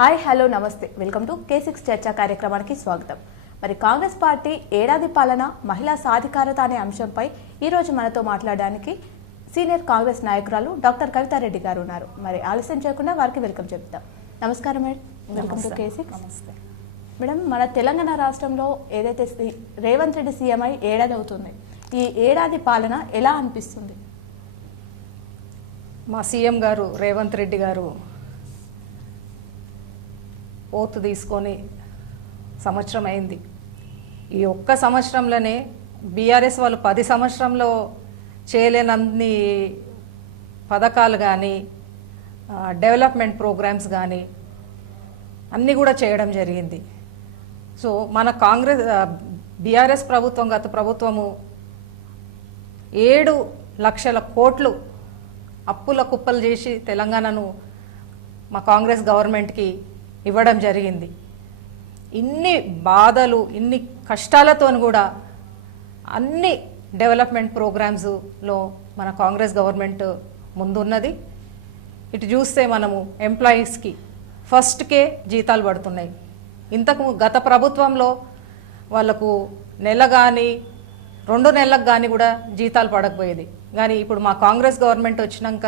Hi hello నమస్తే welcome to K6 చర్చా కార్యక్రమానికి స్వాగతం. మరి కాంగ్రెస్ పార్టీ ఏడాది పాలన మహిళా సాధికారత అనే అంశంపై ఈ రోజు మనతో మాట్లాడడానికి సీనియర్ కాంగ్రెస్ నాయకురాలు డాక్టర్ కవితారెడ్డి గారు ఉన్నారు. మరి ఆలస్యం చేయకుండా వారికి వెల్కమ్ చెప్తాం. నమస్కారం మేడం, వెల్కమ్ టు K6. నమస్తే మేడం, మన తెలంగాణ రాష్ట్రంలో ఏదైతే రేవంత్ రెడ్డి సీఎం అయి ఏడాది అవుతుంది, ఈ ఏడాది పాలన ఎలా అనిపిస్తుంది? మా సీఎం గారు రేవంత్ రెడ్డి గారు ఓత్ తీసుకొని సంవత్సరం అయింది. ఈ ఒక్క సంవత్సరంలోనే బీఆర్ఎస్ వాళ్ళు 10 సంవత్సరంలో చేయలేనన్ని పథకాలు కానీ డెవలప్మెంట్ ప్రోగ్రామ్స్ కానీ అన్నీ కూడా చేయడం జరిగింది. సో మన బీఆర్ఎస్ ప్రభుత్వం గత ప్రభుత్వము 7 లక్షల కోట్లు అప్పుల కుప్పలు చేసి తెలంగాణను మా కాంగ్రెస్ గవర్నమెంట్కి ఇవ్వడం జరిగింది. ఇన్ని బాధలు ఇన్ని కష్టాలతో కూడా అన్ని డెవలప్మెంట్ ప్రోగ్రామ్స్లో మన కాంగ్రెస్ గవర్నమెంట్ ముందున్నది. ఇటు చూస్తే మనము ఎంప్లాయీస్కి ఫస్ట్కే జీతాలు పడుతున్నాయి. ఇంతకు గత ప్రభుత్వంలో వాళ్ళకు నెల కానీ 2 నెలలకు కానీ కూడా జీతాలు పడకపోయేది. కానీ ఇప్పుడు మా కాంగ్రెస్ గవర్నమెంట్ వచ్చినాక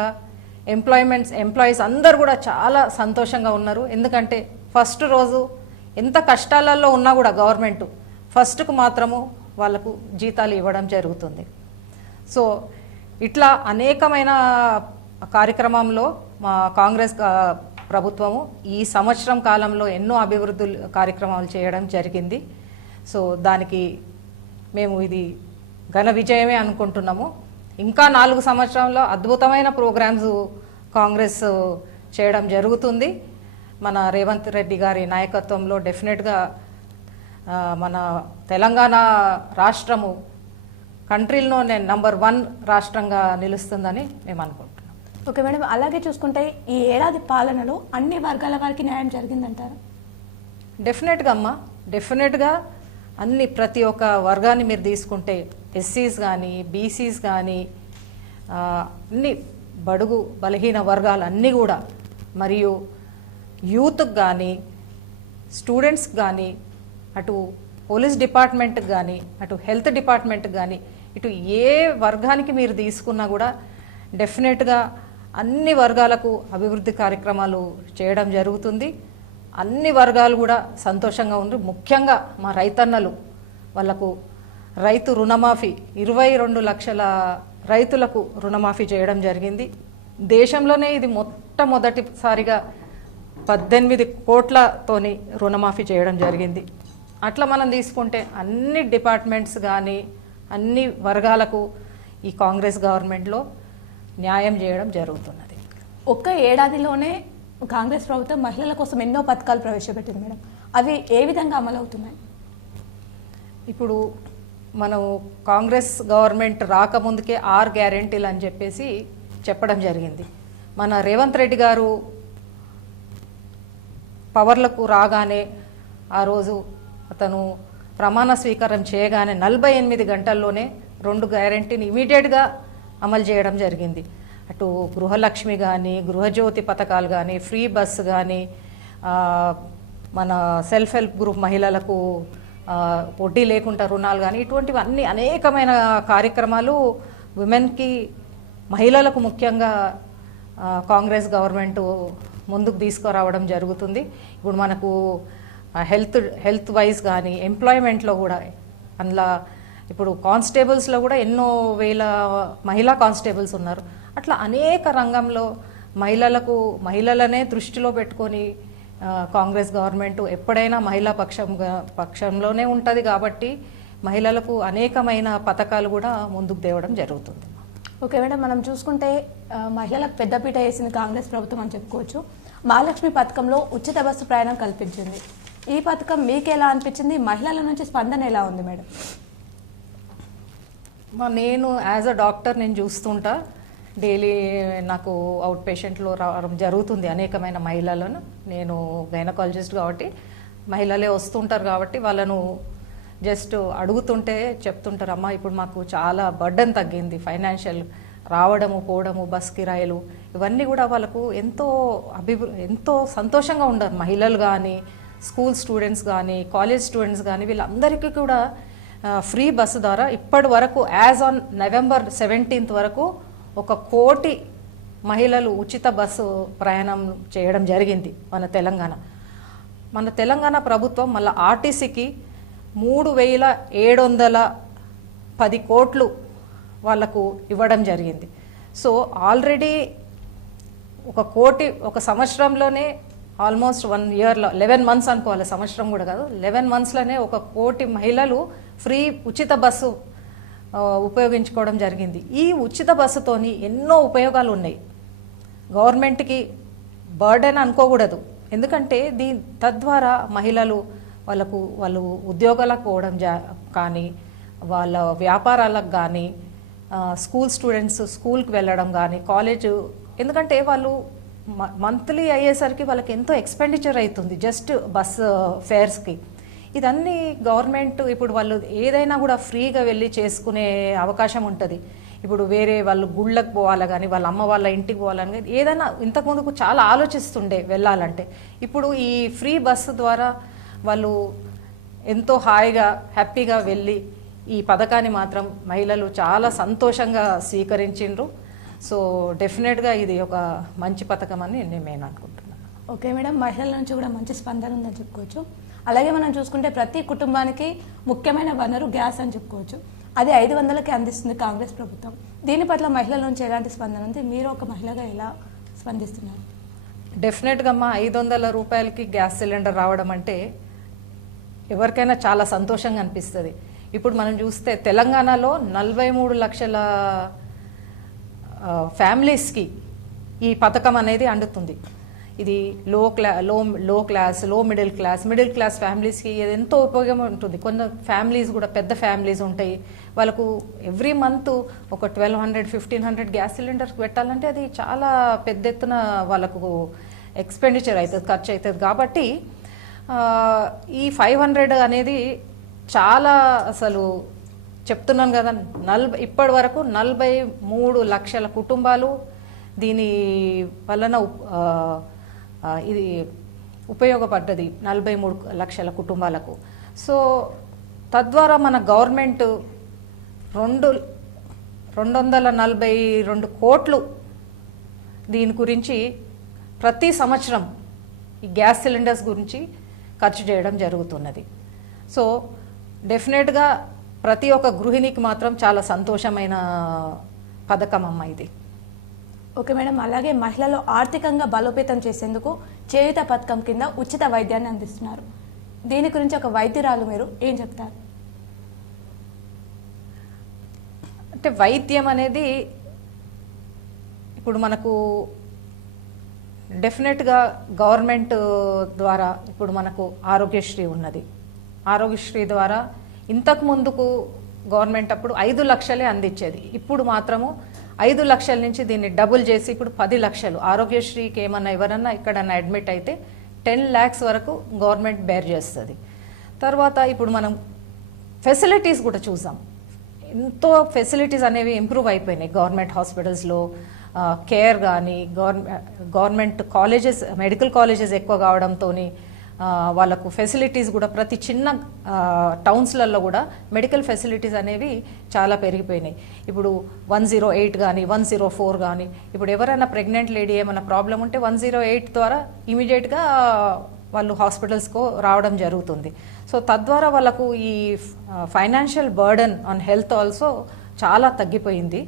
ఎంప్లాయీస్ అందరు కూడా చాలా సంతోషంగా ఉన్నారు. ఎందుకంటే ఫస్ట్ రోజు ఎంత కష్టాలలో ఉన్నా కూడా గవర్నమెంట్ ఫస్ట్కు మాత్రము వాళ్ళకు జీతాలు ఇవ్వడం జరుగుతుంది. సో ఇట్లా అనేకమైన కార్యక్రమంలో మా కాంగ్రెస్ ప్రభుత్వము ఈ సంవత్సరం కాలంలో ఎన్నో అభివృద్ధి కార్యక్రమాలు చేయడం జరిగింది. సో దానికి మేము ఇది ఘన విజయమే అనుకుంటున్నాము. ఇంకా 4 సంవత్సరంలో అద్భుతమైన ప్రోగ్రామ్స్ కాంగ్రెస్ చేయడం జరుగుతుంది. మన రేవంత్ రెడ్డి గారి నాయకత్వంలో డెఫినెట్గా మన తెలంగాణ రాష్ట్రము కంట్రీలోనే నంబర్ 1 రాష్ట్రంగా నిలుస్తుందని మేము అనుకుంటున్నాం. ఓకే మేడం, అలాగే చూసుకుంటే ఈ ఏడాది పాలనలో అన్ని వర్గాల వారికి న్యాయం జరిగిందంటారు? డెఫినెట్గా అమ్మా, డెఫినెట్గా ప్రతి ఒక్క వర్గాన్ని మీరు తీసుకుంటే ఎస్సీస్ కానీ బీసీస్ కానీ అన్ని బడుగు బలహీన వర్గాలు అన్నీ కూడా, మరియు యూత్కి కానీ స్టూడెంట్స్కి కానీ అటు పోలీస్ డిపార్ట్మెంట్కి కానీ అటు హెల్త్ డిపార్ట్మెంట్కి కానీ ఇటు ఏ వర్గానికి మీరు తీసుకున్నా కూడా డెఫినెట్గా అన్ని వర్గాలకు అభివృద్ధి కార్యక్రమాలు చేయడం జరుగుతుంది. అన్ని వర్గాలు కూడా సంతోషంగా ఉన్నారు. ముఖ్యంగా మా రైతన్నలు వాళ్ళకు రైతు రుణమాఫీ 22 లక్షల రైతులకు రుణమాఫీ చేయడం జరిగింది. దేశంలోనే ఇది మొట్టమొదటిసారిగా 18 కోట్లతోని రుణమాఫీ చేయడం జరిగింది. అట్లా మనం తీసుకుంటే అన్ని డిపార్ట్మెంట్స్ కానీ అన్ని వర్గాలకు ఈ కాంగ్రెస్ గవర్నమెంట్లో న్యాయం చేయడం జరుగుతున్నది. ఒక్క ఏడాదిలోనే కాంగ్రెస్ ప్రభుత్వం మహిళల కోసం ఎన్నో పథకాలు ప్రవేశపెట్టింది మేడం, అవి ఏ విధంగా అమలవుతున్నాయి? ఇప్పుడు మనం కాంగ్రెస్ గవర్నమెంట్ రాకముందుకే 6 గ్యారెంటీలు అని చెప్పేసి చెప్పడం జరిగింది. మన రేవంత్ రెడ్డి గారు పవర్లకు రాగానే ఆ రోజు అతను ప్రమాణ స్వీకారం చేయగానే 48 గంటల్లోనే 2 గ్యారెంటీని ఇమీడియట్గా అమలు చేయడం జరిగింది. అటు గృహలక్ష్మి కానీ గృహజ్యోతి పథకాలు కానీ ఫ్రీ బస్సు కానీ మన సెల్ఫ్ హెల్ప్ గ్రూప్ మహిళలకు వడ్డీ లేకుండా రుణాలు కానీ ఇటువంటివన్నీ అనేకమైన కార్యక్రమాలు విమెన్కి మహిళలకు ముఖ్యంగా కాంగ్రెస్ గవర్నమెంట్ ముందుకు తీసుకురావడం జరుగుతుంది. ఇప్పుడు మనకు హెల్త్ వైజ్ కానీ ఎంప్లాయ్మెంట్లో కూడా అందులో ఇప్పుడు కానిస్టేబుల్స్లో కూడా ఎన్నో వేల మహిళా కానిస్టేబుల్స్ ఉన్నారు. అట్లా అనేక రంగంలో మహిళలనే దృష్టిలో పెట్టుకొని కాంగ్రెస్ గవర్నమెంట్ ఎప్పుడైనా మహిళా పక్షంలోనే ఉంటుంది. కాబట్టి మహిళలకు అనేకమైన పథకాలు కూడా ముందుకు తేవడం జరుగుతుంది. ఓకే మేడం, మనం చూసుకుంటే మహిళలకు పెద్దపీట వేసింది కాంగ్రెస్ ప్రభుత్వం అని చెప్పుకోవచ్చు. మహాలక్ష్మి పథకంలో ఉచిత బస్సు ప్రయాణం కల్పించింది. ఈ పథకం మీకు ఎలా అనిపించింది? మహిళల నుంచి స్పందన ఎలా ఉంది మేడం? నేను యాజ్ అ డాక్టర్ నేను చూస్తుంటా, డైలీ నాకు అవుట్ పేషెంట్లో రావడం జరుగుతుంది అనేకమైన మహిళలను. నేను గైనకాలజిస్ట్ కాబట్టి మహిళలే వస్తుంటారు కాబట్టి వాళ్ళను జస్ట్ అడుగుతుంటే చెప్తుంటారు, అమ్మ ఇప్పుడు మాకు చాలా బర్డెన్ తగ్గింది, ఫైనాన్షియల్ రావడము పోవడము బస్ కిరాయిలు ఇవన్నీ కూడా వాళ్ళకు ఎంతో సంతోషంగా ఉండరు. మహిళలు కానీ, స్కూల్ స్టూడెంట్స్ కానీ, కాలేజ్ స్టూడెంట్స్ కానీ వీళ్ళందరికీ కూడా ఫ్రీ బస్సు ద్వారా ఇప్పటి వరకు యాజ్ ఆన్ November 17th వరకు 1 కోటి మహిళలు ఉచిత బస్సు ప్రయాణం చేయడం జరిగింది మన తెలంగాణ ప్రభుత్వం. మళ్ళీ ఆర్టీసీకి 3,710 కోట్లు వాళ్ళకు ఇవ్వడం జరిగింది. సో ఆల్రెడీ 1 కోటి ఒక సంవత్సరంలోనే ఆల్మోస్ట్ 1 yearలో 11 months అనుకోవాలి, సంవత్సరం కూడా కాదు, 11 monthsలోనే 1 కోటి మహిళలు ఫ్రీ ఉచిత బస్సు ఉపయోగించుకోవడం జరిగింది. ఈ ఉచిత బస్సుతోని ఎన్నో ఉపయోగాలు ఉన్నాయి. గవర్నమెంట్కి బర్డెన్ అనుకోకూడదు, ఎందుకంటే తద్వారా మహిళలు వాళ్ళు ఉద్యోగాలకు పోవడం కానీ, వాళ్ళ వ్యాపారాలకు కానీ, స్కూల్ స్టూడెంట్స్ స్కూల్కి వెళ్ళడం కానీ, కాలేజు, ఎందుకంటే వాళ్ళు మంత్లీ అయ్యేసరికి వాళ్ళకి ఎంతో ఎక్స్పెండిచర్ అవుతుంది జస్ట్ బస్ ఫేర్స్కి. ఇదన్నీ గవర్నమెంట్ ఇప్పుడు వాళ్ళు ఏదైనా కూడా ఫ్రీగా వెళ్ళి చేసుకునే అవకాశం ఉంటుంది. ఇప్పుడు వేరే వాళ్ళు గుళ్ళకు పోవాలి కానీ, వాళ్ళ అమ్మ వాళ్ళ ఇంటికి పోవాలని కానీ, ఏదైనా ఇంతకుముందుకు చాలా ఆలోచిస్తుండే వెళ్ళాలంటే. ఇప్పుడు ఈ ఫ్రీ బస్సు ద్వారా వాళ్ళు ఎంతో హాయిగా హ్యాపీగా వెళ్ళి ఈ పథకాన్ని మాత్రం మహిళలు చాలా సంతోషంగా స్వీకరించిండ్రు. సో డెఫినెట్గా ఇది ఒక మంచి పథకం అని నేను అనుకుంటున్నాను. ఓకే మేడం, మహిళల నుంచి కూడా మంచి స్పందన ఉందని చెప్పుకోవచ్చు. అలాగే మనం చూసుకుంటే ప్రతి కుటుంబానికి ముఖ్యమైన వనరు గ్యాస్ అని చెప్పుకోవచ్చు. అది 500కి అందిస్తుంది కాంగ్రెస్ ప్రభుత్వం. దీని పట్ల మహిళల నుంచి ఎలాంటి స్పందన ఉంది? మీరు ఒక మహిళగా ఎలా స్పందిస్తున్నారు? డెఫినెట్గా అమ్మా, 500 రూపాయలకి గ్యాస్ సిలిండర్ రావడం అంటే ఎవరికైనా చాలా సంతోషంగా అనిపిస్తుంది. ఇప్పుడు మనం చూస్తే తెలంగాణలో 43 లక్షల ఫ్యామిలీస్కి ఈ పథకం అనేది అందుతుంది. ఇది లో క్లాస్ మిడిల్ క్లాస్ ఫ్యామిలీస్కి ఇది ఎంతో ఉపయోగం ఉంటుంది. కొన్ని ఫ్యామిలీస్ కూడా పెద్ద ఫ్యామిలీస్ ఉంటాయి, వాళ్ళకు ఎవ్రీ మంత్ ఒక 1200-1500 గ్యాస్ సిలిండర్స్ పెట్టాలంటే అది చాలా పెద్ద ఎత్తున వాళ్ళకు ఎక్స్పెండిచర్ అవుతుంది, ఖర్చు అవుతుంది. కాబట్టి ఈ 500 అనేది చాలా, అసలు చెప్తున్నాను కదా, ఇప్పటి వరకు 43 లక్షల కుటుంబాలు దీని వలన ఇది ఉపయోగపడ్డది, 43 లక్షల కుటుంబాలకు. సో తద్వారా మన గవర్నమెంట్ 242 కోట్లు దీని గురించి ప్రతి సంవత్సరం ఈ గ్యాస్ సిలిండర్స్ గురించి ఖర్చు చేయడం జరుగుతున్నది. సో డెఫినెట్గా ప్రతి ఒక్క గృహిణికి మాత్రం చాలా సంతోషమైన పథకం అమ్మ ఇది. ఓకే మేడం, అలాగే మహిళలు ఆర్థికంగా బలోపేతం చేసేందుకు చేయూత పథకం కింద ఉచిత వైద్యాన్ని అందిస్తున్నారు. దీని గురించి ఒక వైద్యురాలు మీరు ఏం చెప్తారు? అంటే వైద్యం అనేది ఇప్పుడు మనకు డెఫినెట్గా గవర్నమెంట్ ద్వారా ఇప్పుడు మనకు ఆరోగ్యశ్రీ ఉన్నది. ఆరోగ్యశ్రీ ద్వారా ఇంతకు ముందుకు గవర్నమెంట్ అప్పుడు 5 లక్షలే అందించేది. ఇప్పుడు మాత్రము 5 లక్షల నుంచి దీన్ని డబుల్ చేసి ఇప్పుడు 10 లక్షలు. ఆరోగ్యశ్రీకి ఏమన్నా ఎవరన్నా ఇక్కడన్నా అడ్మిట్ అయితే 10 lakhs వరకు గవర్నమెంట్ బేర్ చేస్తుంది. తర్వాత ఇప్పుడు మనం ఫెసిలిటీస్ కూడా చూసాం, ఎంతో ఫెసిలిటీస్ అనేవి ఇంప్రూవ్ అయిపోయినాయి గవర్నమెంట్ హాస్పిటల్స్లో. కేర్ కానీ, గవర్నమెంట్ కాలేజెస్, మెడికల్ కాలేజెస్ ఎక్కువ కావడంతో వాళ్ళకు ఫెసిలిటీస్ కూడా ప్రతి చిన్న టౌన్స్లలో కూడా మెడికల్ ఫెసిలిటీస్ అనేవి చాలా పెరిగిపోయినాయి. ఇప్పుడు 108 కానీ 104 కానీ, ఇప్పుడు ఎవరైనా ప్రెగ్నెంట్ లేడీ ఏమైనా ప్రాబ్లం ఉంటే 108 ద్వారా ఇమీడియట్గా వాళ్ళు హాస్పిటల్స్కు రావడం జరుగుతుంది. సో తద్వారా వాళ్ళకు ఈ financial burden on health also చాలా తగ్గిపోయింది.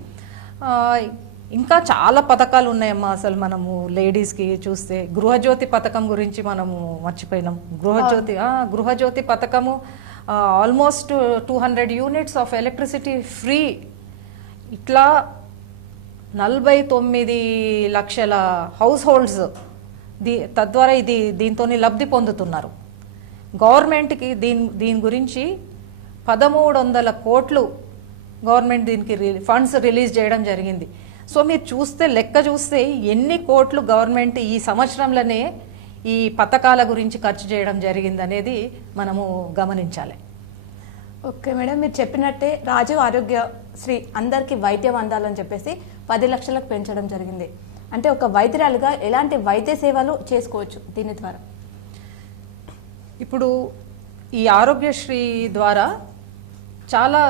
ఇంకా చాలా పథకాలు ఉన్నాయమ్మా. అసలు మనము లేడీస్కి చూస్తే గృహజ్యోతి పథకం గురించి మనము మర్చిపోయినాం. గృహజ్యోతి పథకము almost 200 units of electricity free. ఇట్లా 49 లక్షల హౌస్ హోల్డ్స్ తద్వారా దీంతో లబ్ధి పొందుతున్నారు. గవర్నమెంట్కి దీని గురించి 1300 కోట్లు గవర్నమెంట్ దీనికి ఫండ్స్ రిలీజ్ చేయడం జరిగింది. సో మీరు చూస్తే లెక్క చూస్తే ఎన్ని కోట్లు గవర్నమెంట్ ఈ సంవత్సరంలోనే ఈ పథకాల గురించి ఖర్చు చేయడం జరిగింది అనేది మనము గమనించాలి. ఓకే మేడం, మీరు చెప్పినట్టే రాజీవ్ ఆరోగ్య శ్రీ అందరికీ వైద్యం అందాలని చెప్పేసి 10 లక్షలకు పెంచడం జరిగింది. అంటే ఒక వైద్యురాలుగా ఎలాంటి వైద్య సేవలు చేసుకోవచ్చు దీని ద్వారా? ఇప్పుడు ఈ ఆరోగ్యశ్రీ ద్వారా చాలా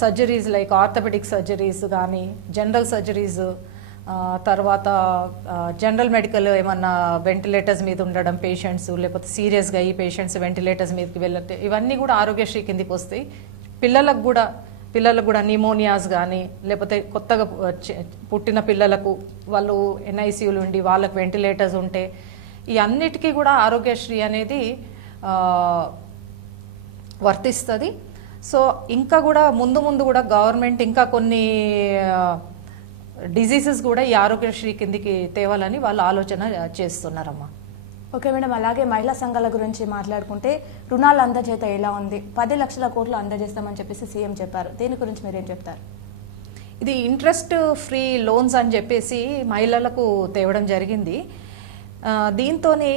సర్జరీస్ లైక్ ఆర్థోపెడిక్ సర్జరీస్ కానీ, జనరల్ సర్జరీస్, తర్వాత జనరల్ మెడికల్ ఏమన్నా వెంటిలేటర్స్ మీద ఉండడం పేషెంట్స్, లేకపోతే సీరియస్గా ఈ పేషెంట్స్ వెంటిలేటర్స్ మీదకి వెళ్ళతే ఇవన్నీ కూడా ఆరోగ్యశ్రీ కిందికి వస్తాయి. పిల్లలకు కూడా నిమోనియాస్ కానీ, లేకపోతే కొత్తగా పుట్టిన పిల్లలకు వాళ్ళు ఎన్ఐసీయూలు ఉండి వాళ్ళకు వెంటిలేటర్స్ ఉంటే ఈ అన్నిటికీ కూడా ఆరోగ్యశ్రీ అనేది వర్తిస్తుంది. సో ఇంకా కూడా ముందు కూడా గవర్నమెంట్ ఇంకా కొన్ని డిజీజెస్ కూడా ఈ ఆరోగ్యశ్రీ కిందికి తేవాలని వాళ్ళు ఆలోచన చేస్తున్నారమ్మా. ఓకే మేడం, అలాగే మహిళా సంఘాల గురించి మాట్లాడుకుంటే రుణాల అందజేత ఎలా ఉంది? 10 లక్షల కోట్లు అందజేస్తామని చెప్పేసి సీఎం చెప్పారు. దీని గురించి మీరేం చెప్తారు? ఇది ఇంట్రెస్ట్ ఫ్రీ లోన్స్ అని చెప్పేసి మహిళలకు తేవడం జరిగింది. దీంతోనే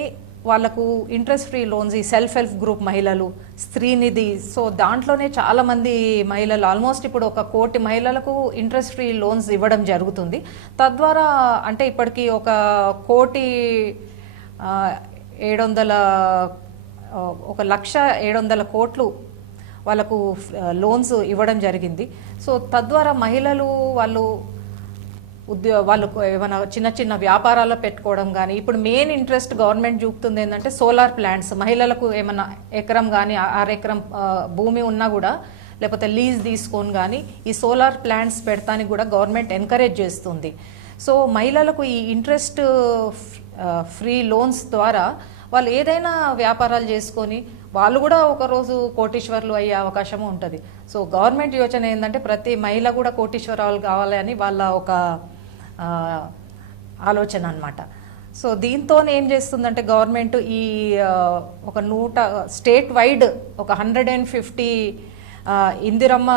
వాళ్ళకు ఇంట్రెస్ట్ ఫ్రీ లోన్స్, ఈ సెల్ఫ్ హెల్ప్ గ్రూప్ మహిళలు, స్త్రీనిధి, సో దాంట్లోనే చాలామంది మహిళలు ఆల్మోస్ట్ ఇప్పుడు 1 కోటి మహిళలకు ఇంట్రెస్ట్ ఫ్రీ లోన్స్ ఇవ్వడం జరుగుతుంది. తద్వారా అంటే ఇప్పటికీ 1,700 కోట్లు వాళ్ళకు లోన్స్ ఇవ్వడం జరిగింది. సో తద్వారా మహిళలు వాళ్ళకు ఏమైనా చిన్న వ్యాపారాల్లో పెట్టుకోవడం కానీ, ఇప్పుడు మెయిన్ ఇంట్రెస్ట్ గవర్నమెంట్ చూపుతుంది ఏంటంటే సోలార్ ప్లాంట్స్. మహిళలకు ఏమైనా ఎకరం కానీ 6 ఎకరం భూమి ఉన్నా కూడా, లేకపోతే లీజ్ తీసుకొని కానీ ఈ సోలార్ ప్లాంట్స్ పెడతానికి కూడా గవర్నమెంట్ ఎంకరేజ్ చేస్తుంది. సో మహిళలకు ఈ ఇంట్రెస్ట్ ఫ్రీ లోన్స్ ద్వారా వాళ్ళు ఏదైనా వ్యాపారాలు చేసుకొని వాళ్ళు కూడా ఒకరోజు కోటీశ్వర్లు అయ్యే అవకాశం ఉంటుంది. సో గవర్నమెంట్ యోచన ఏంటంటే ప్రతి మహిళ కూడా కోటీశ్వరాలు కావాలని వాళ్ళ ఒక ఆలోచన అన్నమాట. సో దీంతో ఏం చేస్తుందంటే గవర్నమెంట్ ఈ ఒక స్టేట్ వైడ్ 150 ఇందిరమ్మ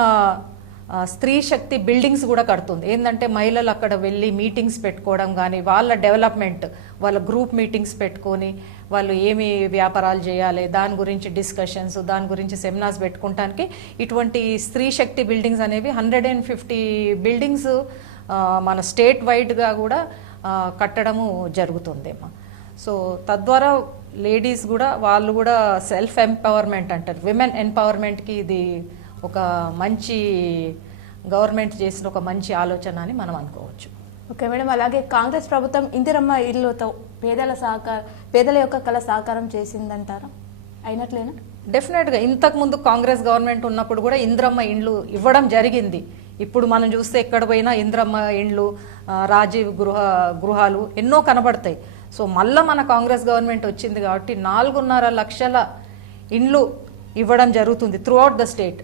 స్త్రీ శక్తి బిల్డింగ్స్ కూడా కడుతుంది. ఏంటంటే మహిళలు అక్కడ వెళ్ళి మీటింగ్స్ పెట్టుకోవడం కానీ, వాళ్ళ డెవలప్మెంట్, వాళ్ళ గ్రూప్ మీటింగ్స్ పెట్టుకొని వాళ్ళు ఏమి వ్యాపారాలు చేయాలి దాని గురించి డిస్కషన్స్, దాని గురించి సెమినార్స్ పెట్టుకోవడానికి ఇటువంటి స్త్రీ శక్తి బిల్డింగ్స్ అనేవి 150 బిల్డింగ్స్ మన స్టేట్ వైడ్గా కూడా కట్టడము జరుగుతుందేమో. సో తద్వారా లేడీస్ కూడా వాళ్ళు కూడా సెల్ఫ్ ఎంపవర్మెంట్ అంటారు, విమెన్ ఎంపవర్మెంట్కి ఇది ఒక మంచి గవర్నమెంట్ చేసిన ఒక మంచి ఆలోచన అని మనం అనుకోవచ్చు. ఓకే మేడం, అలాగే కాంగ్రెస్ ప్రభుత్వం ఇందిరమ్మ ఇళ్లతో పేదల యొక్క కళ సాకారం చేసిందంటారా? అయినట్లేనా? డెఫినెట్గా ఇంతకుముందు కాంగ్రెస్ గవర్నమెంట్ ఉన్నప్పుడు కూడా ఇందిరమ్మ ఇండ్లు ఇవ్వడం జరిగింది. ఇప్పుడు మనం చూస్తే ఎక్కడ పోయినా ఇందిరమ్మ ఇండ్లు, రాజీవ్ గృహాలు ఎన్నో కనబడతాయి. సో మళ్ళీ మన కాంగ్రెస్ గవర్నమెంట్ వచ్చింది కాబట్టి 4.5 లక్షల ఇండ్లు ఇవ్వడం జరుగుతుంది త్రూఅవుట్ ద స్టేట్.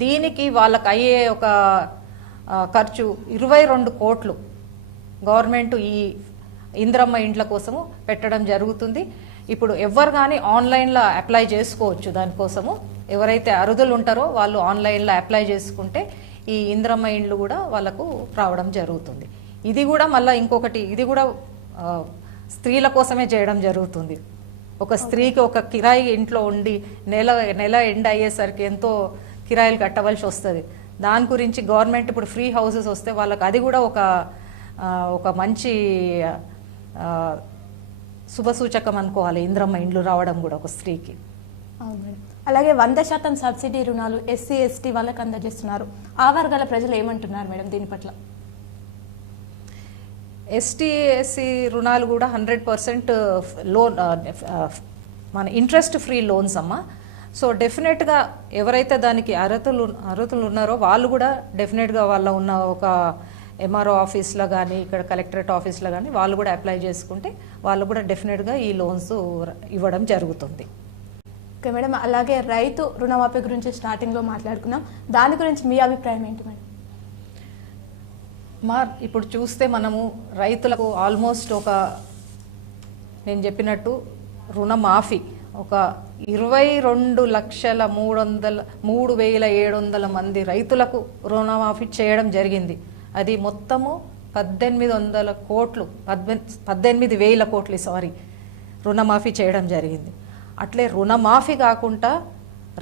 దీనికి వాళ్ళకి అయ్యే ఒక ఖర్చు 22 కోట్లు గవర్నమెంట్ ఈ ఇందిరమ్మ ఇండ్ల కోసము పెట్టడం జరుగుతుంది. ఇప్పుడు ఎవరు కానీ ఆన్లైన్లో అప్లై చేసుకోవచ్చు. దానికోసము ఎవరైతే అర్హులు ఉంటారో వాళ్ళు ఆన్లైన్లో అప్లై చేసుకుంటే ఈ ఇందిరమ్మ ఇండ్లు కూడా వాళ్ళకు రావడం జరుగుతుంది. ఇది కూడా మళ్ళీ ఇంకొకటి, ఇది కూడా స్త్రీల కోసమే చేయడం జరుగుతుంది. ఒక స్త్రీకి ఒక కిరాయి ఇంట్లో ఉండి నెల ఎండ్ అయ్యేసరికి ఎంతో కిరాయిలు కట్టవలసి వస్తుంది. దాని గురించి గవర్నమెంట్ ఇప్పుడు ఫ్రీ హౌసెస్ వస్తే వాళ్ళకి అది కూడా ఒక మంచి శుభసూచకం అనుకోవాలి. ఇందిరమ్మ ఇండ్లు రావడం కూడా ఒక స్త్రీకి. అలాగే 100% సబ్సిడీ రుణాలు ఎస్సీ ఎస్టీ వాళ్ళకి అందజేస్తున్నారు. ఆ వర్గాల ప్రజలు ఏమంటున్నారు మేడం దీని పట్ల? ఎస్టీ ఎస్సీ రుణాలు కూడా 100% లోన్, మన ఇంట్రెస్ట్ ఫ్రీ లోన్స్ అమ్మా. సో డెఫినెట్గా ఎవరైతే దానికి అర్హతలు ఉన్నారో వాళ్ళు కూడా డెఫినెట్గా వాళ్ళ ఉన్న ఒక ఎంఆర్ఓ ఆఫీస్లో కానీ, ఇక్కడ కలెక్టరేట్ ఆఫీస్లో కానీ వాళ్ళు కూడా అప్లై చేసుకుంటే వాళ్ళు కూడా డెఫినెట్గా ఈ లోన్స్ ఇవ్వడం జరుగుతుంది. ఓకే మేడం, అలాగే రైతు రుణమాఫీ గురించి స్టార్టింగ్లో మాట్లాడుకున్నాం. దాని గురించి మీ అభిప్రాయం ఏంటి మేడం? ఇప్పుడు చూస్తే మనము రైతులకు ఆల్మోస్ట్ నేను చెప్పినట్టు రుణమాఫీ 22,03,700 మంది రైతులకు రుణమాఫీ చేయడం జరిగింది. అది మొత్తము 18,000 కోట్లు, 18,000 కోట్లు రుణమాఫీ చేయడం జరిగింది. అట్లే రుణమాఫీ కాకుండా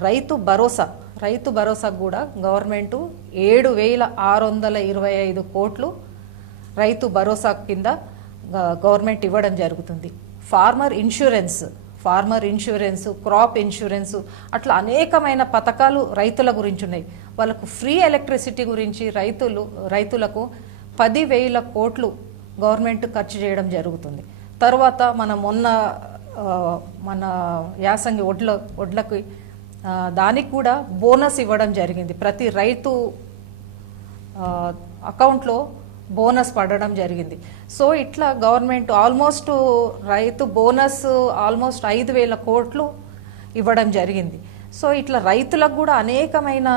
రైతు భరోసా రైతు భరోసాకు కూడా గవర్నమెంట్ 7,625 కోట్లు రైతు భరోసా కింద గవర్నమెంట్ ఇవ్వడం జరుగుతుంది. ఫార్మర్ ఇన్సూరెన్స్, క్రాప్ ఇన్సూరెన్స్, అట్లా అనేకమైన పథకాలు రైతుల గురించి ఉన్నాయి. వాళ్ళకు ఫ్రీ ఎలక్ట్రిసిటీ గురించి రైతులకు 10,000 కోట్లు గవర్నమెంట్ ఖర్చు చేయడం జరుగుతుంది. తర్వాత మన యాసంగి వడ్లకి దానికి కూడా బోనస్ ఇవ్వడం జరిగింది. ప్రతి రైతు అకౌంట్లో బోనస్ పడడం జరిగింది. సో ఇట్లా గవర్నమెంట్ ఆల్మోస్ట్ రైతు బోనస్ ఆల్మోస్ట్ 5,000 కోట్లు ఇవ్వడం జరిగింది. సో ఇట్లా రైతులకు కూడా అనేకమైన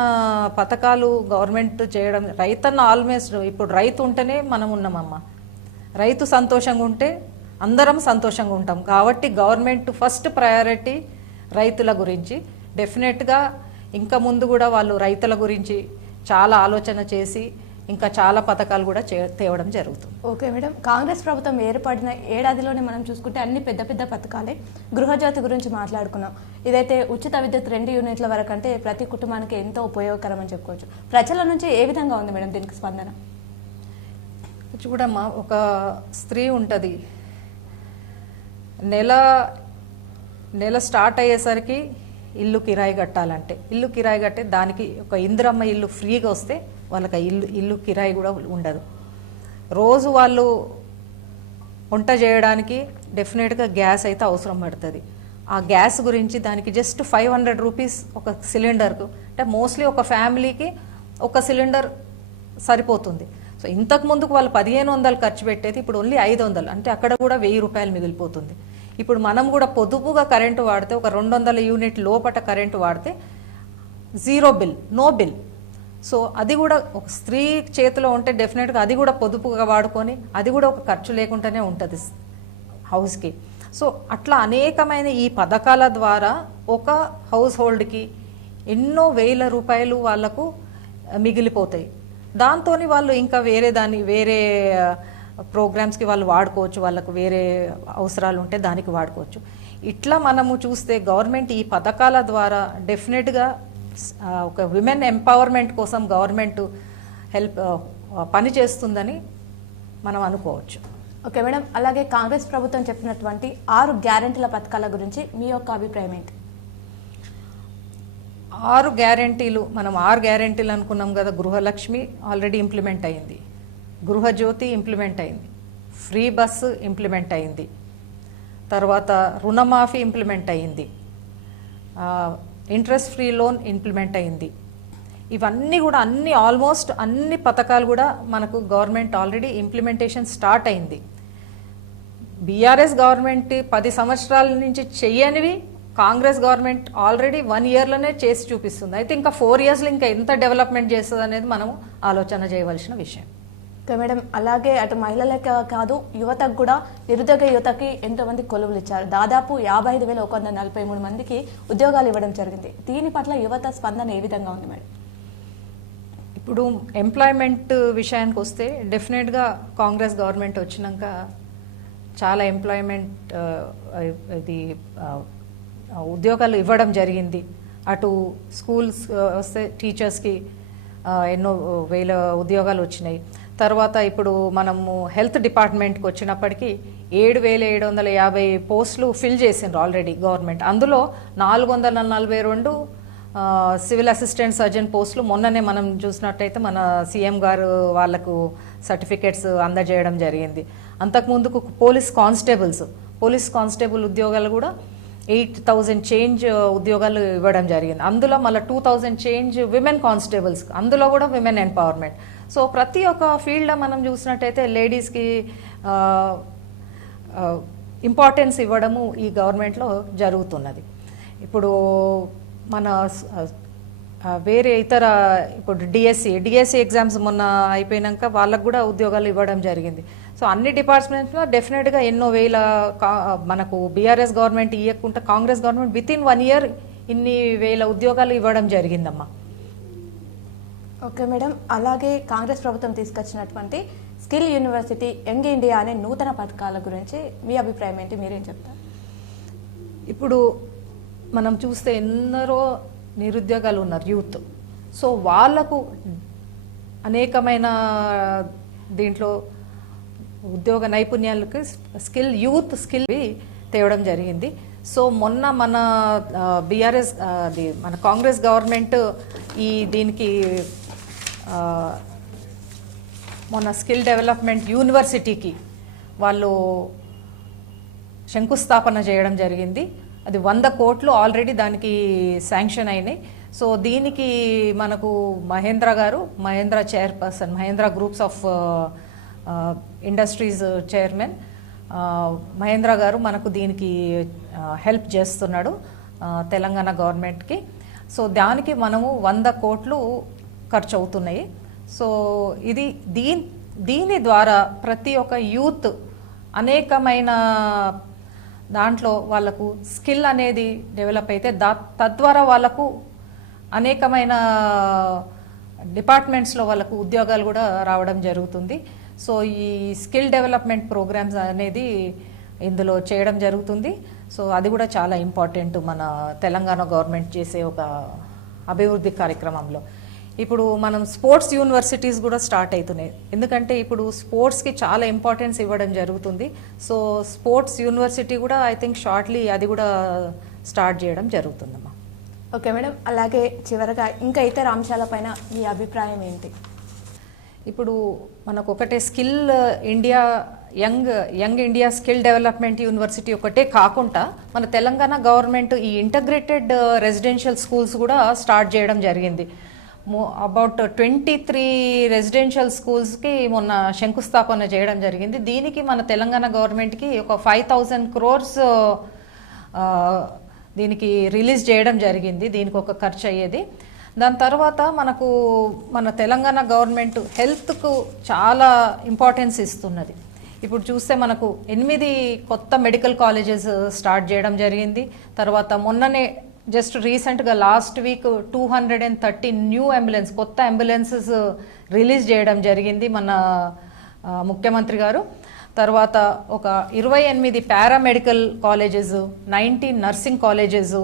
పథకాలు గవర్నమెంట్ చేయడం. రైతన్న ఆల్మోస్ట్ ఇప్పుడు రైతు ఉంటేనే మనం ఉన్నామమ్మా. రైతు సంతోషంగా ఉంటే అందరం సంతోషంగా ఉంటాం. కాబట్టి గవర్నమెంట్ ఫస్ట్ ప్రయారిటీ రైతుల గురించి. డెఫినెట్గా ఇంకా ముందు కూడా వాళ్ళు రైతుల గురించి చాలా ఆలోచన చేసి ఇంకా చాలా పథకాలు కూడా తేవడం జరుగుతుంది. ఓకే మేడం, కాంగ్రెస్ ప్రభుత్వం ఏర్పడిన ఏడాదిలోనే మనం చూసుకుంటే అన్ని పెద్ద పెద్ద పథకాలే. గృహజ్యోతి గురించి మాట్లాడుకున్నాం. ఇదైతే ఉచిత విద్యుత్ 2 యూనిట్ల వరకు అంటే ప్రతి కుటుంబానికి ఎంతో ఉపయోగకరం అని చెప్పుకోవచ్చు. ప్రజల నుంచి ఏ విధంగా ఉంది మేడం దీనికి స్పందన? చూడమ్మా, ఒక స్త్రీ ఉంటుంది, నెల స్టార్ట్ అయ్యేసరికి ఇల్లు కిరాయి కట్టాలంటే ఇల్లు కిరాయి కట్టే దానికి ఒక ఇందిరమ్మ ఇల్లు ఫ్రీగా వస్తే వాళ్ళకి ఇల్లు కిరాయి కూడా ఉండదు. రోజు వాళ్ళు వంట చేయడానికి డెఫినెట్గా గ్యాస్ అయితే అవసరం పడుతుంది. ఆ గ్యాస్ గురించి దానికి జస్ట్ 500 రూపీస్ ఒక సిలిండర్కు, అంటే మోస్ట్లీ ఒక ఫ్యామిలీకి ఒక సిలిండర్ సరిపోతుంది. సో ఇంతకు ముందుకు వాళ్ళు 1,500 ఖర్చు పెట్టేది ఇప్పుడు ఓన్లీ 500, అంటే అక్కడ కూడా 1,000 రూపాయలు మిగిలిపోతుంది. ఇప్పుడు మనం కూడా పొదుపుగా కరెంటు వాడితే ఒక 200 యూనిట్ లోపట కరెంటు వాడితే zero bill, no bill. So అది కూడా ఒక స్త్రీ చేతిలో ఉంటే డెఫినెట్గా అది కూడా పొదుపుగా వాడుకొని అది కూడా ఒక ఖర్చు లేకుండానే ఉంటుంది హౌస్కి. సో అట్లా అనేకమైన ఈ పథకాల ద్వారా ఒక హౌస్ హోల్డ్కి ఎన్నో 1,000 రూపాయలు వాళ్ళకు మిగిలిపోతాయి. దాంతో వాళ్ళు ఇంకా వేరే ప్రోగ్రామ్స్కి వాళ్ళు వాడుకోవచ్చు, వాళ్ళకు వేరే అవసరాలు ఉంటే దానికి వాడుకోవచ్చు. ఇట్లా మనము చూస్తే గవర్నమెంట్ ఈ పథకాల ద్వారా డెఫినెట్గా ఒక విమెన్ ఎంపవర్మెంట్ కోసం గవర్నమెంట్ పని చేస్తుందని మనం అనుకోవచ్చు. ఓకే మేడం, అలాగే కాంగ్రెస్ ప్రభుత్వం చెప్పినటువంటి 6 గ్యారెంటీల పథకాల గురించి మీ యొక్క అభిప్రాయం ఏంటి? 6 గ్యారెంటీలు, మనం 6 గ్యారెంటీలు అనుకున్నాం కదా. గృహలక్ష్మి ఆల్రెడీ ఇంప్లిమెంట్ అయింది, గృహజ్యోతి ఇంప్లిమెంట్ అయింది, ఫ్రీ బస్సు ఇంప్లిమెంట్ అయింది, తర్వాత రుణమాఫీ ఇంప్లిమెంట్ అయింది, ఇంట్రెస్ట్ ఫ్రీ లోన్ ఇంప్లిమెంట్ అయింది. ఇవన్నీ కూడా ఆల్మోస్ట్ అన్ని పథకాలు కూడా మనకు గవర్నమెంట్ ఆల్రెడీ ఇంప్లిమెంటేషన్ స్టార్ట్ అయింది. బీఆర్ఎస్ గవర్నమెంట్ 10 సంవత్సరాల నుంచి చెయ్యనివి కాంగ్రెస్ గవర్నమెంట్ ఆల్రెడీ 1 ఇయర్లోనే చేసి చూపిస్తుంది. అయితే ఇంకా 4 ఇయర్స్లో ఇంకా ఎంత డెవలప్మెంట్ చేస్తుంది అనేది మనం ఆలోచన చేయవలసిన విషయం. ఓకే మేడం, అలాగే అటు మహిళలకే కాదు యువతకు కూడా, నిరుద్యోగ యువతకి ఎంతోమంది కొలువులు ఇచ్చారు. దాదాపు 55,143 మందికి ఉద్యోగాలు ఇవ్వడం జరిగింది. దీని పట్ల యువత స్పందన ఏ విధంగా ఉంది మేడం? ఇప్పుడు ఎంప్లాయ్మెంట్ విషయానికి వస్తే డెఫినెట్గా కాంగ్రెస్ గవర్నమెంట్ వచ్చినాక చాలా ఎంప్లాయ్మెంట్ ఉద్యోగాలు ఇవ్వడం జరిగింది. అటు స్కూల్స్ వస్తే టీచర్స్కి ఎన్నో 1,000 ఉద్యోగాలు వచ్చినాయి. తర్వాత ఇప్పుడు మనము హెల్త్ డిపార్ట్మెంట్కి వచ్చినప్పటికీ 7,750 పోస్టులు ఫిల్ చేసిండ్రు ఆల్రెడీ గవర్నమెంట్. అందులో 442 సివిల్ అసిస్టెంట్ సర్జన్ పోస్టులు మొన్ననే మనం చూసినట్టయితే మన సీఎం గారు వాళ్లకు సర్టిఫికేట్స్ అందజేయడం జరిగింది. అంతకుముందుకు పోలీస్ కానిస్టేబుల్ ఉద్యోగాలు కూడా 8,000 చేంజ్ ఉద్యోగాలు ఇవ్వడం జరిగింది. అందులో మళ్ళీ 2,000 చేంజ్ విమెన్ కానిస్టేబుల్స్, అందులో కూడా విమెన్ ఎంపవర్మెంట్. సో ప్రతి ఒక్క ఫీల్డ్లో మనం చూసినట్టయితే లేడీస్కి ఇంపార్టెన్స్ ఇవ్వడము ఈ గవర్నమెంట్లో జరుగుతున్నది. ఇప్పుడు మన వేరే ఇతర ఇప్పుడు డిఎస్సి ఎగ్జామ్స్ మొన్న అయిపోయినాక వాళ్ళకు కూడా ఉద్యోగాలు ఇవ్వడం జరిగింది. సో అన్ని డిపార్ట్మెంట్స్లో డెఫినెట్గా ఎన్నో 1,000 మనకు బీఆర్ఎస్ గవర్నమెంట్ ఇవ్వకుండా కాంగ్రెస్ గవర్నమెంట్ వితిన్ 1 ఇయర్ ఇన్ని 1,000 ఉద్యోగాలు ఇవ్వడం జరిగిందమ్మా. ఓకే మేడం, అలాగే కాంగ్రెస్ ప్రభుత్వం తీసుకొచ్చినటువంటి స్కిల్ యూనివర్సిటీ, యంగ్ ఇండియా అనే నూతన పథకాల గురించి మీ అభిప్రాయం ఏంటి, మీరేం చెప్తారు? ఇప్పుడు మనం చూస్తే ఎందరో నిరుద్యోగాలు ఉన్నారు యూత్. సో వాళ్ళకు అనేకమైన దీంట్లో ఉద్యోగ నైపుణ్యాలకు యూత్ స్కిల్ తేవడం జరిగింది. సో మొన్న మన బీఆర్ఎస్ మన కాంగ్రెస్ గవర్నమెంట్ దీనికి మొన్న స్కిల్ డెవలప్మెంట్ యూనివర్సిటీకి వాళ్ళు శంకుస్థాపన చేయడం జరిగింది. అది 100 కోట్లు ఆల్రెడీ దానికి శాంక్షన్ అయినాయి. సో దీనికి మనకు Mahindra chairperson, Mahindra groups of industries chairman Mahindra గారు మనకు దీనికి హెల్ప్ చేస్తున్నాడు తెలంగాణ గవర్నమెంట్కి. సో దానికి మనము 100 కోట్లు ఖర్చు అవుతున్నాయి. సో దీని ద్వారా ప్రతి ఒక్క యూత్ అనేకమైన దాంట్లో వాళ్ళకు స్కిల్ అనేది డెవలప్ అయితే తద్వారా వాళ్ళకు అనేకమైన డిపార్ట్మెంట్స్లో వాళ్ళకు ఉద్యోగాలు కూడా రావడం జరుగుతుంది. సో ఈ స్కిల్ డెవలప్మెంట్ ప్రోగ్రామ్స్ అనేది ఇందులో చేయడం జరుగుతుంది. సో అది కూడా చాలా ఇంపార్టెంట్ మన తెలంగాణ గవర్నమెంట్ చేసే ఒక అభివృద్ధి కార్యక్రమంలో. ఇప్పుడు మనం స్పోర్ట్స్ యూనివర్సిటీస్ కూడా స్టార్ట్ అవుతున్నాయి. ఎందుకంటే ఇప్పుడు స్పోర్ట్స్కి చాలా ఇంపార్టెన్స్ ఇవ్వడం జరుగుతుంది. సో స్పోర్ట్స్ యూనివర్సిటీ కూడా ఐ థింక్ షార్ట్లీ అది కూడా స్టార్ట్ చేయడం జరుగుతుందమ్మా. ఓకే మేడం, అలాగే చివరగా ఇంకా ఇతర అంశాలపైన మీ అభిప్రాయం ఏంటి? ఇప్పుడు మనకు ఒకటే skill India young India skill development university ఒకటే కాకుండా మన తెలంగాణ గవర్నమెంట్ ఈ ఇంటగ్రేటెడ్ రెసిడెన్షియల్ స్కూల్స్ కూడా స్టార్ట్ చేయడం జరిగింది. అబౌట్ 23 రెసిడెన్షియల్ స్కూల్స్కి మొన్న శంకుస్థాపన చేయడం జరిగింది. దీనికి మన తెలంగాణ గవర్నమెంట్కి ఒక 5,000 crores దీనికి రిలీజ్ చేయడం జరిగింది. దీనికి ఒక ఖర్చు అయ్యేది. దాని తర్వాత మన తెలంగాణ గవర్నమెంట్ హెల్త్కు చాలా ఇంపార్టెన్స్ ఇస్తున్నది. ఇప్పుడు చూస్తే మనకు 8 కొత్త మెడికల్ కాలేజెస్ స్టార్ట్ చేయడం జరిగింది. తర్వాత మొన్ననే జస్ట్ రీసెంట్గా లాస్ట్ వీక్ 230 న్యూ కొత్త అంబులెన్సెస్ రిలీజ్ చేయడం జరిగింది మన ముఖ్యమంత్రి గారు. తర్వాత ఒక 28 పారామెడికల్ కాలేజెస్, 19 నర్సింగ్ కాలేజెస్,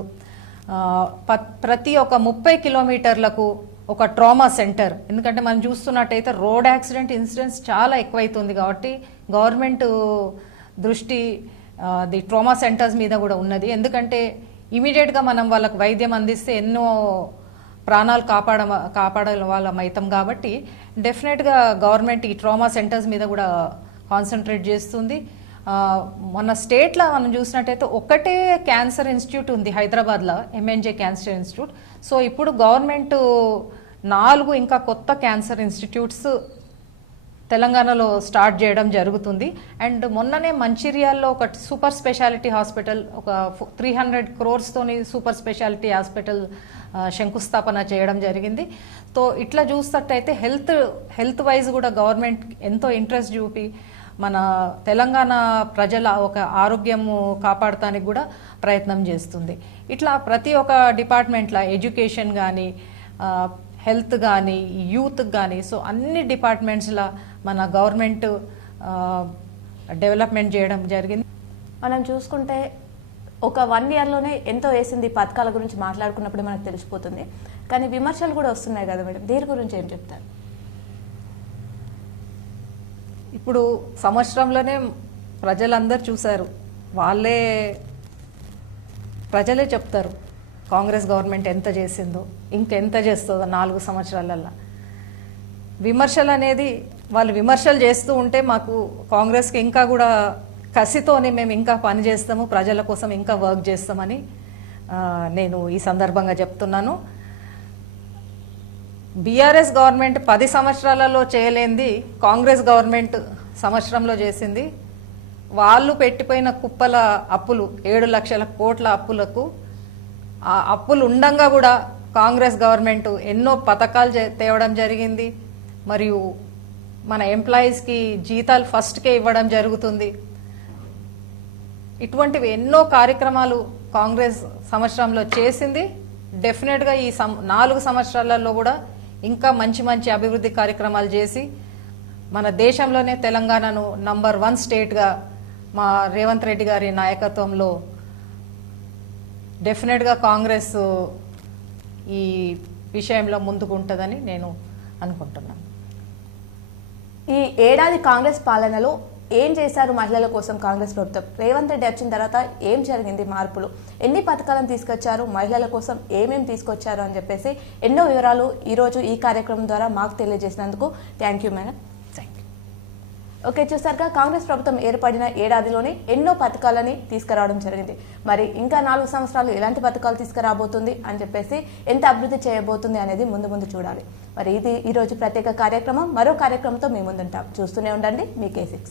ప్రతి ఒక 30 కిలోమీటర్లకు ఒక ట్రామా సెంటర్. ఎందుకంటే మనం చూస్తున్నట్టయితే రోడ్ యాక్సిడెంట్ ఇన్సిడెంట్స్ చాలా ఎక్కువైతుంది కాబట్టి గవర్నమెంట్ దృష్టి ది ట్రామా సెంటర్స్ మీద కూడా ఉన్నది. ఎందుకంటే ఇమీడియట్గా మనం వాళ్ళకు వైద్యం అందిస్తే ఎన్నో ప్రాణాలు కాపాడే వాళ్ళం అవుతాం కాబట్టి డెఫినెట్గా గవర్నమెంట్ ఈ ట్రామా సెంటర్స్ మీద కూడా కాన్సన్ట్రేట్ చేస్తుంది. మన స్టేట్లో మనం చూసినట్టయితే ఒకటే క్యాన్సర్ ఇన్స్టిట్యూట్ ఉంది హైదరాబాద్లో, MNJ క్యాన్సర్ ఇన్స్టిట్యూట్. సో ఇప్పుడు గవర్నమెంట్ 4 ఇంకా కొత్త క్యాన్సర్ ఇన్స్టిట్యూట్స్ తెలంగాణలో స్టార్ట్ చేయడం జరుగుతుంది. అండ్ మొన్ననే మంచిర్యాల్లో ఒక సూపర్ స్పెషాలిటీ హాస్పిటల్, ఒక 300 crores తోని సూపర్ స్పెషాలిటీ హాస్పిటల్ శంకుస్థాపన చేయడం జరిగింది. సో ఇట్లా చూసినట్టయితే హెల్త్ వైజ్ కూడా గవర్నమెంట్ ఎంతో ఇంట్రెస్ట్ చూపి మన తెలంగాణ ప్రజల ఒక ఆరోగ్యము కాపాడటానికి కూడా ప్రయత్నం చేస్తుంది. ఇట్లా ప్రతి ఒక్క డిపార్ట్మెంట్లో ఎడ్యుకేషన్ కానీ, హెల్త్ కానీ, యూత్ కానీ, సో అన్ని డిపార్ట్మెంట్స్లో మన గవర్నమెంట్ డెవలప్మెంట్ చేయడం జరిగింది. మనం చూసుకుంటే ఒక 1 yearలోనే ఎంతో వేసింది. పథకాల గురించి మాట్లాడుకున్నప్పుడు మనకు తెలిసిపోతుంది. కానీ విమర్శలు కూడా వస్తున్నాయి కదా మేడం, దీని గురించి ఏం చెప్తారు? ఇప్పుడు సంవత్సరంలోనే ప్రజలందరూ చూశారు, ప్రజలే చెప్తారు కాంగ్రెస్ గవర్నమెంట్ ఎంత చేసిందో, ఇంకెంత చేస్తుందో 4 సంవత్సరాలల్లో. విమర్శలు అనేది వాళ్ళు విమర్శలు చేస్తూ ఉంటే మాకు కాంగ్రెస్కి ఇంకా కూడా కసితోనే మేము ఇంకా పని చేస్తాము, ప్రజల కోసం ఇంకా వర్క్ చేస్తామని నేను ఈ సందర్భంగా చెప్తున్నాను. బీఆర్ఎస్ గవర్నమెంట్ 10 సంవత్సరాలలో చేయలేంది కాంగ్రెస్ గవర్నమెంట్ సంవత్సరంలో చేసింది. వాళ్ళు పెట్టిపోయిన కుప్పల అప్పులు, 7 లక్షల కోట్ల అప్పులకు, ఆ అప్పులు ఉండంగా కూడా కాంగ్రెస్ గవర్నమెంట్ ఎన్నో పథకాలు తేవడం జరిగింది. మరియు మన ఎంప్లాయీస్కి జీతాలు ఫస్ట్కే ఇవ్వడం జరుగుతుంది. ఇటువంటివి ఎన్నో కార్యక్రమాలు కాంగ్రెస్ సంవత్సరంలో చేసింది. డెఫినెట్గా ఈ 4 సంవత్సరాలలో కూడా ఇంకా మంచి అభివృద్ధి కార్యక్రమాలు చేసి మన దేశంలోనే తెలంగాణను నంబర్ 1 స్టేట్గా మా రేవంత్ రెడ్డి గారి నాయకత్వంలో డెఫినెట్గా కాంగ్రెస్ ఈ విషయంలో ముందుకు ఉంటుందని నేను అనుకుంటున్నాను. ఈ ఏడాది కాంగ్రెస్ పాలనలో ఏం చేశారు మహిళల కోసం కాంగ్రెస్ ప్రభుత్వం? రేవంత్ రెడ్డి వచ్చిన తర్వాత ఏం జరిగింది మార్పులు, ఎన్ని పథకాలను తీసుకొచ్చారు, మహిళల కోసం ఏమేమి తీసుకొచ్చారు అని చెప్పేసి ఎన్నో వివరాలు ఈరోజు ఈ కార్యక్రమం ద్వారా మాకు తెలియజేసినందుకు thank you madam. Thank you. Okay, చూసారుగా కాంగ్రెస్ ప్రభుత్వం ఏర్పడిన ఏడాదిలోనే ఎన్నో పథకాలని తీసుకురావడం జరిగింది. మరి ఇంకా 4 సంవత్సరాలు ఎలాంటి పథకాలు తీసుకురాబోతుంది అని చెప్పేసి, ఎంత అభివృద్ధి చేయబోతుంది అనేది ముందు చూడాలి. మరి ఇది ఈరోజు ప్రత్యేక కార్యక్రమం. మరో కార్యక్రమంతో మీ ముందుంటాం. చూస్తూనే ఉండండి మీ K6.